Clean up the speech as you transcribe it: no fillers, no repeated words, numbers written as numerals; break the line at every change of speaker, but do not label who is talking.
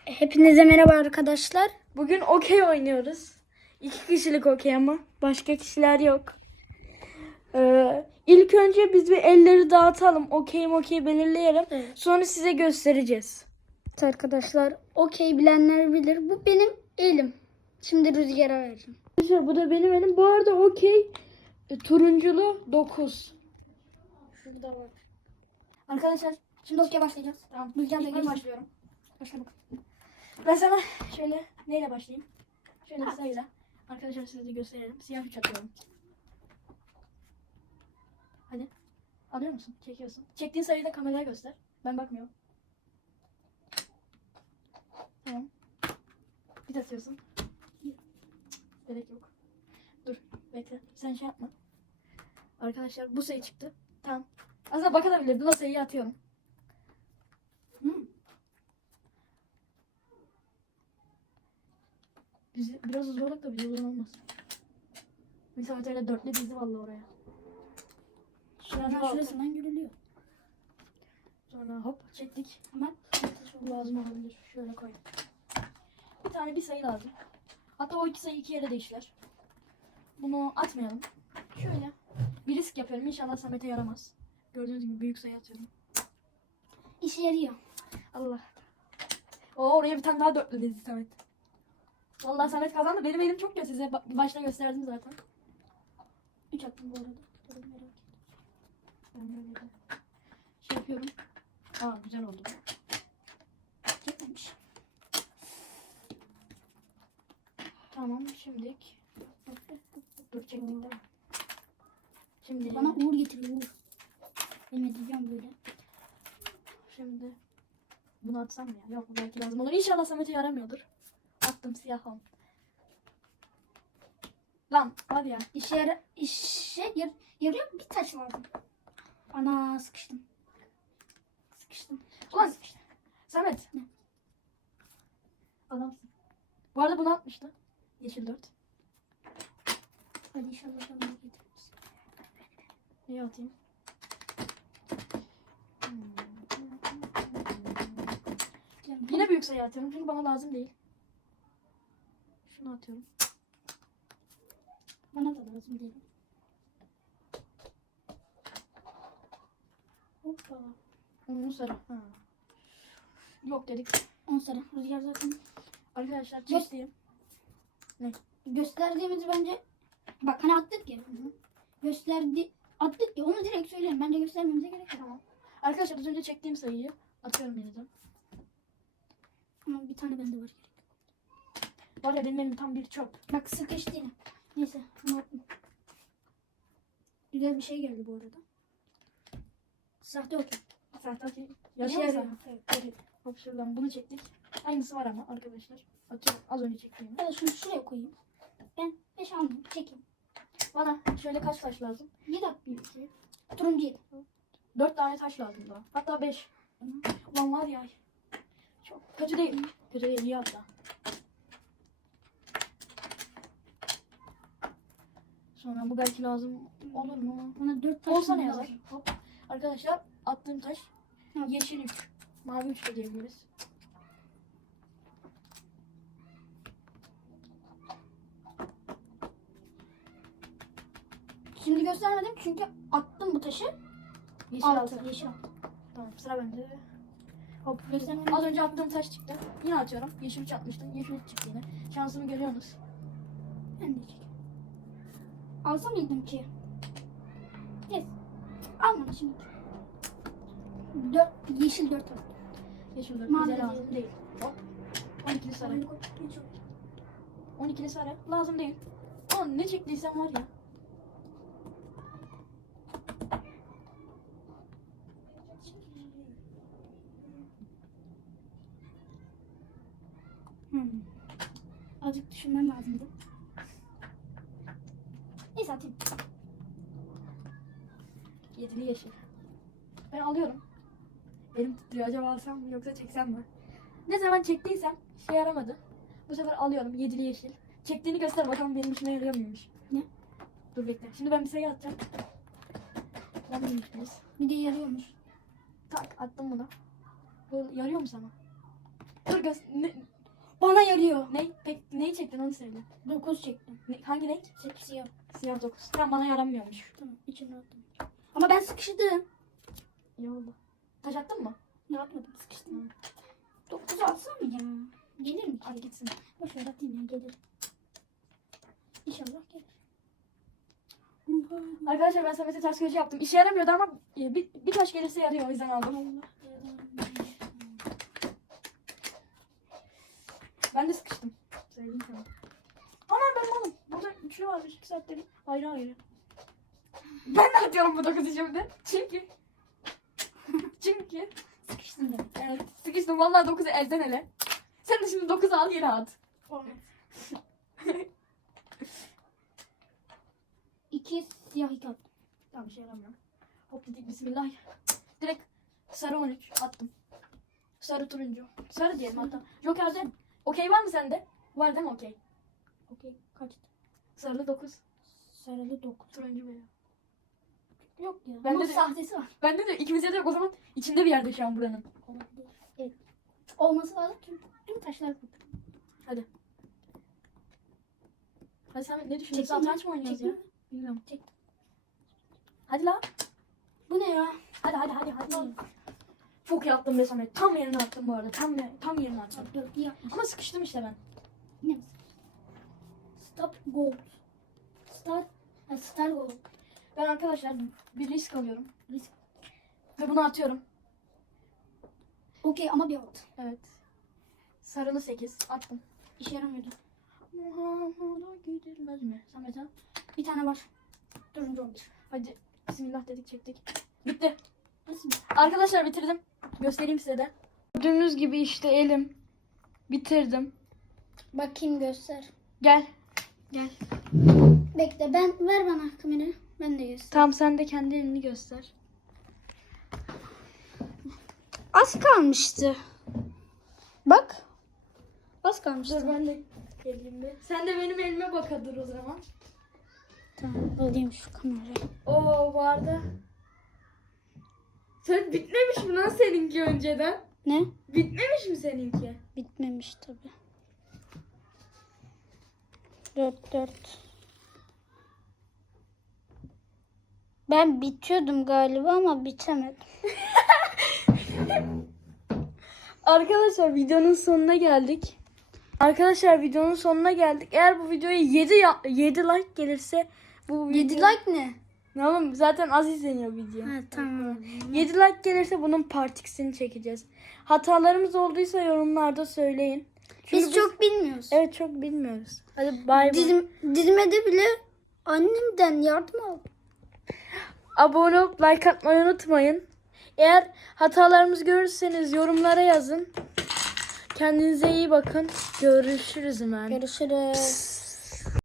Hepinize merhaba arkadaşlar.
Bugün okey oynuyoruz. 2 kişilik okey ama başka kişiler yok. İlk önce biz bir elleri dağıtalım. Okey belirleyelim.
Evet.
Sonra size göstereceğiz.
Evet arkadaşlar, okey bilenler bilir. Bu benim elim. Şimdi Rüzgar'a vereceğim.
Arkadaşlar bu da benim elim. Bu arada okey turunculu 9.
Şurada var.
Arkadaşlar
Şimdi okey başlayacağız.
tamam.
Rüzgar'la
Ben
geçin.
başlıyorum.
Başla bakalım.
Ben sana şöyle neyle başlayayım? Şöyle sayıyla. Arkadaşlar size de gösterelim. Siyah 3 atıyorum. Hadi. Alıyor musun? Çekiyorsun. Çektiğin sayıyı da kameraya göster. Ben bakmıyorum. Tamam. Bir atıyorsun. Gerek yok. Dur. Bekle. Sen şey yapma. Arkadaşlar bu sayı çıktı. Tamam. Aslında bakabilirdim. O sayıyı atıyorum. Biraz zorluk da bize uzun olmaz. Mesela öyle dörtlü dizi vallahi oraya.
Şurasından görülüyor.
Sonra hop çektik.
Hemen
Lazım olabilir. Şöyle koy. Bir tane bir sayı lazım. Hatta o iki sayı iki yere değiştiler. Bunu atmayalım. Şöyle bir risk yapıyorum. İnşallah Samet'e yaramaz. Gördüğünüz gibi büyük sayı atıyorum.
işe yarıyor.
Allah. Oraya bir tane daha dörtlü dizi Samet. Vallahi Samet kazandı. Benim elim çok kötü. Size başta gösterdim zaten.
3 attım bu arada. Dur, merak ettim.
Ben böyle şey yapıyorum. Güzel oldu.
Çekmemiş.
Tamam şimdilik. Dur çektik de. Şimdi
Bana uğur getiriyor, uğur. Benim edeceğim böyle.
Şimdi bunu atsam mı ya? Yok bu belki lazım olur. İnşallah Samet'e yaramıyordur. Attım siyah on. Lan hadi ya.
İşe yarıyor, bir taş lazım. Ana sıkıştım.
Ulan
Sıkıştım.
Samet.
Ne?
Adamsın. Bu arada bunu atmıştı. Yeşil 4.
Hadi inşallah bana da getiririz.
Neyi atayım? Yine büyük sayı atıyorum çünkü bana lazım değil. Şunu atıyorum.
Bana da lazım değil.
Hoppa. Onu sarı. Yok dedik.
10 sarı. Rüzgar zaten.
Arkadaşlar çektiğim.
Gösterdiğimizi bence, bak hani attık ya. Attık ya, onu direkt söylerim. Bence göstermemize gerek yok.
Tamam. Arkadaşlar az önce çektiğim sayıyı atıyorum yeniden.
Ama bir tane bende var.
Var ya benim elim tam bir çöp.
Bak sıkıştı yine. Neyse bunu attım. Güzel bir şey geldi bu arada. Sahte okey.
Sahte okey.
İşe
Yarıyor
yarıyor.
mu sana? Evet. Hop şuradan bunu çektik. Aynısı var ama arkadaşlar. Atıyorum az önce çektiğim.
Ya da şunu şuraya koyayım. Ben 5 almayayım. Çekeyim.
Bana şöyle kaç taş lazım?
7 at. 1, 2. Turuncu 7.
4 tane taş lazım daha. Hatta 5. Ulan var ya. Çok kötü değil. Kötü değil iyi hatta. Sonra bu belki lazım olur mu?
Bana 4 taş
Olsa ne
lazım.
yazar? Hop. Arkadaşlar attığım taş
Ha.
yeşil 3. Mavi 3 de diyebiliriz.
Şimdi göstermedim çünkü attım bu taşı.
Yeşil
6.
6.
Yeşil 6.
Tamam sıra bende. Hop göstereyim. Az önce attığım taş çıktı. Yine atıyorum. Yeşil 3 atmıştım. Yeşil 3 çıktı yine. Şansımı görüyorsunuz.
Ben de çekeyim. Alsam mıydım ki? Yes. Almadım şimdi. 4, yeşil 4 attım.
Yeşil 4
Mavi
bize
de
lazım değil. Hop. 12'li sarı. 12'li sarı. Lazım değil. Ama ne çektiysem var ya.
Azıcık düşünmem lazımdı. Neyse atayım.
7'li yeşil. Ben alıyorum. Elim titriyor. Acaba alsam mı yoksa çeksem mi? Ne zaman çektiysem şey yaramadı. Bu sefer alıyorum 7'li yeşil. Çektiğini göster bakalım benim işime yarıyor muymuş.
Ne?
Dur bekle. Şimdi ben bir sayı atacağım. Lan neymiş biz?
Bir de yarıyormuş.
Tak attım bunu. Bu yarıyor mu sana? Dur
Bana yarıyor.
Neyi çektin onu söyle.
9 çektim.
Hangi renk?
Siyah.
Siyah 9. Tamam bana yaramıyormuş.
Tamam içine attım. Ama ben sıkıştım.
İyi oldu. Taş attın mı?
Ne yapmadım sıkıştım. 9 alsam mı ya? Gelir mi?
Hadi gitsin.
Boş ver atayım ya gelir. İnşallah gelir.
Arkadaşlar ben Samet'e ters köşe yaptım. İşe yaramıyordu ama bir taş gelirse yarıyor. O yüzden aldım. Ben de sıkıştım. Söyleyeyim sana. Aman ben malım. Burada üçlü varmış. 2 saattir. Ayrı ayrı. Ben de atıyorum bu 9'u şimdi. Çünkü.
Sıkıştım demek.
Evet. Sıkıştım. Vallahi 9'u elden ele. Sen de şimdi 9'u al yere at.
Olmaz. 2 siyah 2 attım.
Tamam bir şey yaramıyor. Hop dedik bismillah. Direkt sarı 13 attım. Sarı turuncu. Sarı diyelim hatta. Joker'de okey var mı sende? Var değil mi okey?
Okey kaçtı?
Sarılı 9.
Sarılı 9.
Turuncu veya.
Yok ya.
Bende
Ama
de-
sahtesi var.
Bende de ikimizde de yok o zaman içinde bir yerde şu an buranın.
Olabilir. Evet. Olması lazım tüm taşlar burada.
Hadi. Hadi sen ne düşünüyorsun?
Çekeyim mi?
Satranç mı oynuyoruz ya?
Çekeyim mi?
Bilmiyorum.
Çek.
Hadi la.
Bu ne ya?
Hadi. Çok iyi attım be Samet. Tam yerine attım bu arada. Tam yerine attım.
4 yapmış.
Ama sıkıştım işte ben.
Ne? Stop gold. Star gold.
Ben arkadaşlar bir risk alıyorum.
Risk.
Ve bunu atıyorum.
Okey ama bir alt.
Evet. Sarılı 8 attım.
İşe yaramıyordu.
Muhammed'a gidilmez mi? Samet ha?
Bir tane var. Turuncu oldu.
Hadi bismillah dedik çektik. Bitti.
Nasıl?
Arkadaşlar bitirdim. Göstereyim size de. Gördüğünüz gibi işte elim. Bitirdim.
Bakayım göster.
Gel.
Bekle ver bana kamerayı. Ben de göster.
Tamam sen de kendi elini göster.
Az kalmıştı. Bak. Az kalmıştı.
Dur ben de geleyim bir. Sen de benim elime bakadır o zaman.
Tamam alayım şu kamerayı.
Oo bu arada. Sen bitmemiş mi lan seninki önceden?
Ne?
Bitmemiş mi seninki?
Bitmemiş tabi. 4. Ben bitiyordum galiba ama bitemedim.
Arkadaşlar videonun sonuna geldik. Eğer bu videoya 7 like gelirse bu
7
video...
like ne?
Ne oğlum zaten az izleniyor video.
Ha tamam.
7 like gelirse bunun part 2'sini çekeceğiz. Hatalarımız olduysa yorumlarda söyleyin. Çünkü
Biz çok bilmiyoruz.
Evet çok bilmiyoruz. Hadi bay bay.
Dizmede bile annemden yardım aldım.
Abone olup like atmayı unutmayın. Eğer hatalarımızı görürseniz yorumlara yazın. Kendinize iyi bakın. Görüşürüz hemen.
Görüşürüz.